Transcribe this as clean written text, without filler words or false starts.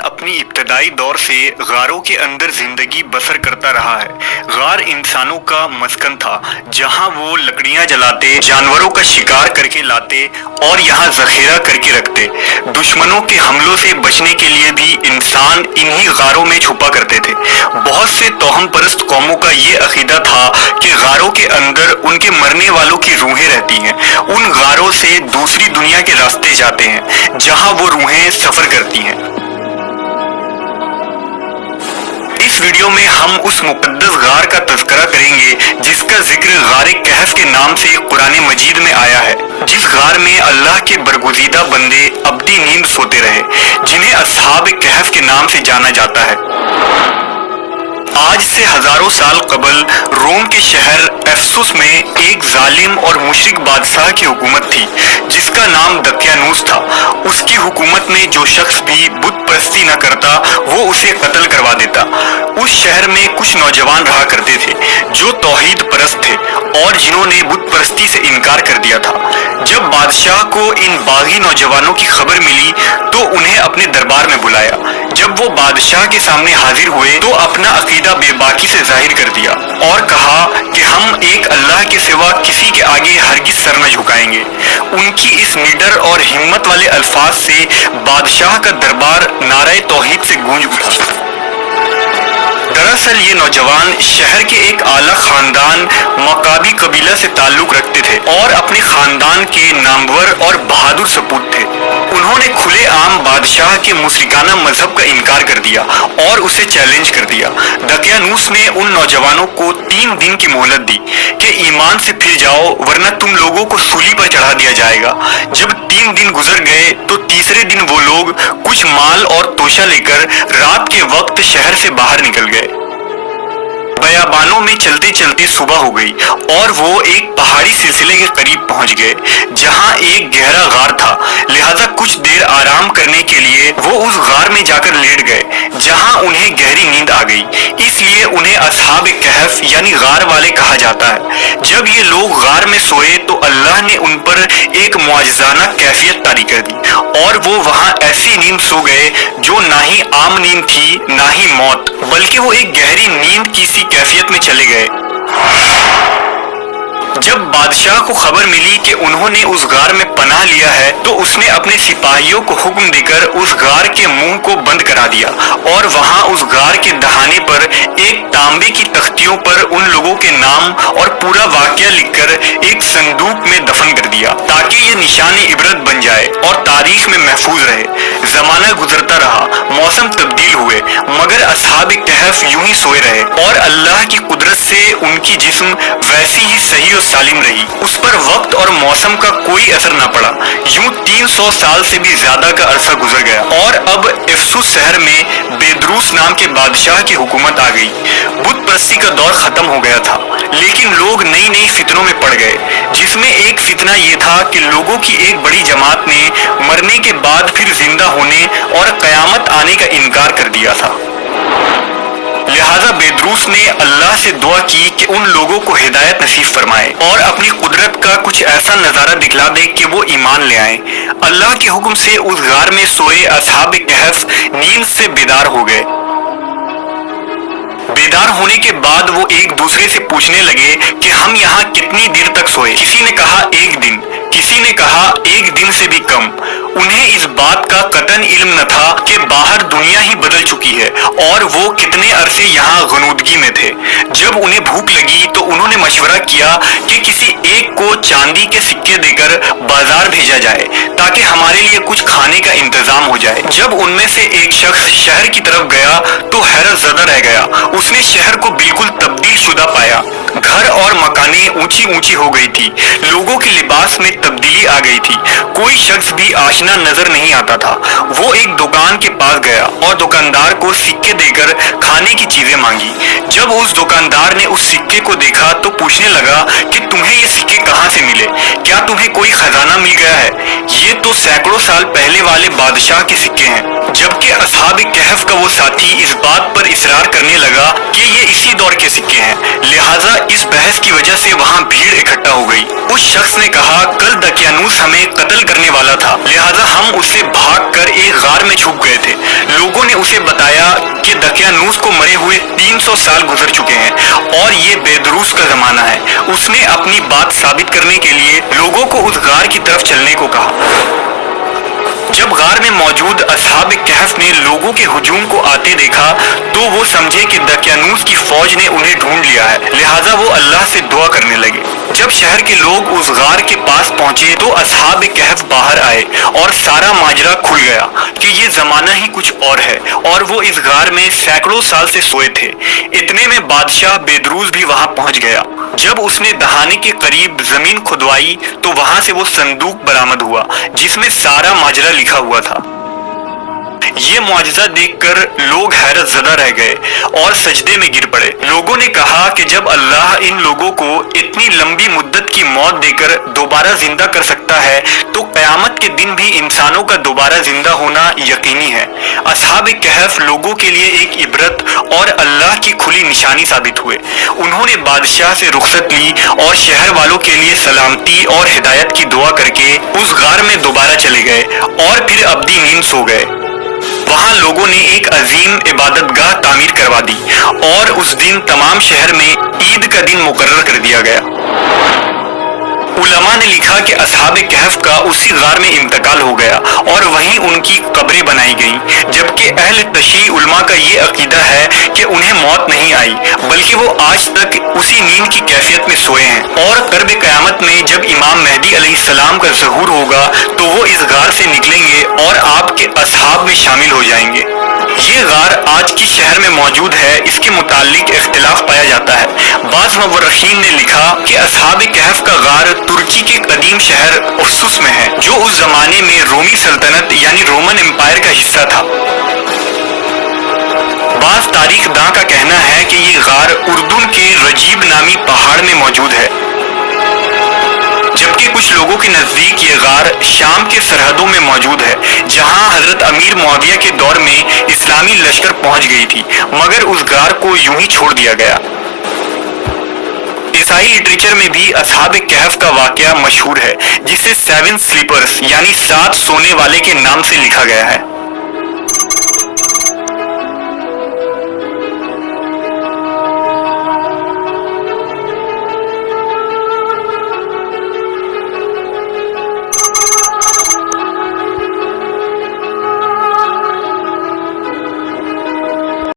अपनी इब्तदाई दौर से गारों के अंदर जिंदगी बसर करता रहा है। गार इंसानों का मस्कन था, जहां वो लकड़ियां जलाते, जानवरों का शिकार करके लाते और यहाँ जखीरा करके रखते। दुश्मनों के हमलों से बचने के लिए भी इंसान इन्हीं गारों में छुपा करते थे। बहुत से तोहम परस्त कौमों का ये अकीदा था कि गारों के अंदर उनके मरने वालों की रूहें रहती हैं। उन गारों से दूसरी दुनिया के रास्ते जाते हैं, जहाँ वो रूहें सफर करती हैं। इस वीडियो में हम उस मुकद्दस गार का तज़किरा करेंगे जिसका जिक्र गार कहफ के नाम से कुरान मजीद में आया है, जिस गार में अल्लाह के बरगुज़ीदा बंदे अब्दी नींद सोते रहे, जिन्हें अस्हाब कहफ के नाम से जाना जाता है। आज से हजारों साल कबल रोम के शहर एफसुस में एक जालिम और मुशरिक बादशाह की हुकूमत थी, जिसका नाम दकियानूस था। उसकी हुकूमत में जो शख्स भी बुत परस्ती न करता, वो उसे कत्ल करवा देता। उस शहर में कुछ नौजवान रहा करते थे जो तौहीद परस्त थे और जिन्होंने बुत परस्ती से इनकार कर दिया था। जब बादशाह को इन बागी नौजवानों की खबर मिली तो उन्हें अपने दरबार में बुलाया। जब वो बादशाह के सामने हाजिर हुए तो अपना अकीदा बेबाकी से जाहिर कर दिया और कहा कि हम एक अल्लाह के सिवा किसी के आगे हरगिज सर न झुकाएंगे। उनकी इस निडर और हिम्मत वाले अल्फाज से बादशाह का दरबार नारे तौहीद से गूंज उठा। दरअसल ये नौजवान शहर के एक आला खानदान मकाबी कबीला से ताल्लुक रखते थे और अपने खानदान के नामवर और बहादुर सपूत थे। उन्होंने खुले आम बादशाह के मुशरिकाना मजहब का इनकार कर दिया और उसे चैलेंज कर दिया। दकियानूस ने उन नौजवानों को 3 दिन की मोहलत दी कि ईमान से फिर जाओ, वरना तुम लोगों को सूली पर चढ़ा दिया जाएगा। जब 3 दिन गुजर गए तो तीसरे दिन वो लोग कुछ माल और तोशा लेकर रात के वक्त शहर से बाहर निकल गए। बयाबानों में चलते चलते सुबह हो गई और वो एक पहाड़ी सिलसिले के करीब पहुंच गए, जहां एक गहरा गार था। लिहाजा कुछ देर आराम करने के लिए वो उस गार में जाकर लेट गए, जहां उन्हें गहरी नींद आ गई। इसलिए उन्हें अस्हाब कहफ यानी गार वाले कहा जाता है। जब ये लोग गार में सोए तो अल्लाह ने उन पर एक मुआजिजाना कैफियत तारी कर दी और वो वहां ऐसी नींद सो गए जो ना ही आम नींद थी ना ही मौत, बल्कि वो एक गहरी नींद की सी कैफियत में चले गए। जब बादशाह को खबर मिली कि उन्होंने उस गार में पनाह लिया है तो उसने अपने सिपाहियों को हुक्म देकर उस गार के मुंह को बंद करा दिया और वहां उस गार के दहाने पर एक तांबे की तख्तियों पर उन लोगों के नाम और पूरा वाकया लिखकर एक संदूक में दफन कर दिया, ताकि ये निशान इबरत बन जाए और तारीख में महफूज रहे। जमाना गुजरता रहा, मौसम तब्दील हुए, मगर अस्हाब कहफ यूं ही सोए रहे और अल्लाह की कुदरत से उनकी जिस्म वैसी ही सही और सालिम रही। उस पर वक्त और मौसम का कोई असर न पड़ा। यूं 300 साल से भी ज्यादा का अरसा गुजर गया और अब एफसुस शहर में बेदरूस नाम के बादशाह की हुकूमत आ गई। बुत परस्ती का दौर खत्म हो गया था, लेकिन लोग नई नई फितनों में पड़ गए, जिसमें एक फितना ये था कि लोगों की एक बड़ी जमात ने मरने के बाद फिर जिंदा होने और कयामत आने का इनकार कर दिया था। लिहाजा बेदरूस ने अल्लाह से दुआ की कि उन लोगों को हिदायत नसीब फरमाए और अपनी कुदरत का कुछ ऐसा नजारा दिखला दे कि वो ईमान ले आए। अल्लाह के हुक्म से उस गार में सोए अस्हाब कहफ नींद से बेदार हो गए। बेदार होने के बाद वो एक दूसरे से पूछने लगे कि हम यहाँ कितनी देर तक सोए। किसी ने कहा 1 दिन, किसी ने कहा 1 दिन से भी कम। उन्हें इस बात का कतन इल्म न था कि बाहर दुनिया ही बदल चुकी है और वो कितने अरसे यहाँ गनूदगी में थे। जब उन्हें भूख लगी तो उन्होंने मशवरा किया कि किसी एक को चांदी के सिक्के देकर बाजार भेजा जाए ताकि हमारे लिए कुछ खाने का इंतजाम हो जाए। जब उनमें से एक शख्स शहर की तरफ गया तो हैरत ज़दा रह गया। उसने शहर को बिल्कुल तब्दील शुदा पाया। घर और मकानें ऊंची ऊंची हो गई थी, लोगों के लिबास में तब्दीली आ गई थी, कोई शख्स भी आशना नजर नहीं आता था। वो एक दुकान के पास गया और दुकानदार को सिक्के देकर खाने की चीजें मांगी। जब उस दुकानदार ने उस सिक्के को देखा तो पूछने लगा कि तुम्हें ये सिक्के कहाँ से मिले, क्या तुम्हें कोई खजाना मिल गया है? ये तो सैकड़ों साल पहले वाले बादशाह के सिक्के हैं। जबकि अस्हाब कहफ का वो साथी इस बात पर इसरार करने लगा कि ये इसी दौर के सिक्के हैं। लिहाजा इस बहस की वजह से वहाँ भीड़ इकट्ठा हो गई। उस शख्स ने कहा, कल दकियानूस हमें कत्ल करने वाला था, लिहाजा हम उससे भागकर एक गार में छुप गए थे। लोगों ने उसे बताया कि दकियानूस को मरे हुए 300 साल गुजर चुके हैं और ये बेदरूस का जमाना है। उसने अपनी बात साबित करने के लिए लोगों को उस गार की तरफ चलने को कहा। जब गार में मौजूद असहाब कहफ ने लोगों के हुजूम को आते देखा तो वो समझे कि दकियानूस की फौज ने उन्हें ढूंढ लिया है, लिहाजा वो अल्लाह से दुआ करने लगे। जब शहर के लोग उस गार के पास पहुंचे तो असहाब कहफ बाहर आए और सारा माजरा खुल गया कि ये जमाना ही कुछ और है और वो इस गार में सैकड़ों साल से सोए थे। इतने में बादशाह बेदरूस भी वहां पहुंच गया। जब उसने दहाने के करीब जमीन खुदवाई तो वहां से वो संदूक बरामद हुआ जिसमें सारा माजरा लिखा हुआ था। ये मुआजिजा देखकर लोग हैरत ज़दा रह गए और सजदे में गिर पड़े। लोगों ने कहा कि जब अल्लाह इन लोगों को इतनी लंबी मुद्दत की मौत देकर दोबारा जिंदा कर सकता है तो क़यामत के दिन भी इंसानों का दोबारा जिंदा होना यकीनी है। असहाब कहफ लोगों के लिए एक इबरत और अल्लाह की खुली निशानी साबित हुए। उन्होंने बादशाह से रुखसत ली और शहर वालों के लिए सलामती और हिदायत की दुआ करके उस गार में दोबारा चले गए और फिर अब्दी नींद सो गए। वहां लोगों ने एक अजीम इबादतगाह तामीर करवा दी और उस दिन तमाम शहर में ईद का दिन मुकर्रर कर दिया गया। उलमा ने लिखा कि असहाब कहफ का उसी गार में इंतकाल हो गया और वहीं उनकी कब्रें बनाई गईं, जबकि अहले तशरीह उलमा का ये अकीदा है कि उन्हें मौत नहीं आई बल्कि वो आज तक उसी नींद की कैफियत में सोए हैं और कर्ब क़यामत में जब इमाम मेहदी अलैहिस्सलाम का ज़हूर होगा तो वो इस गार से निकलेंगे और आपके असहाब में शामिल हो जाएंगे। ये गार आज की शहर में मौजूद है, इसके मुतालिक इख्तिलाफ पाया जाता है। बाज़ मुवर्रिखीन ने लिखा कि असहाब कहफ का गार तुर्की के कदीम शहर उर्सुस में है जो उस जमाने में रोमी सल्तनत यानी रोमन एम्पायर का हिस्सा था। बाज़ तारीखदां का कहना है कि ये गार उर्दून के रजीब नामी पहाड़ में मौजूद है, जबकि कुछ लोगों के नजदीक ये गार शाम के सरहदों में मौजूद है जहां हजरत अमीर मुआविया के दौर में इस्लामी लश्कर पहुंच गई थी, मगर उस गार को यूं ही छोड़ दिया गया। ईसाई लिटरेचर में भी असहाब कहफ का वाकया मशहूर है जिसे 7 स्लीपर्स यानी 7 सोने वाले के नाम से लिखा गया है।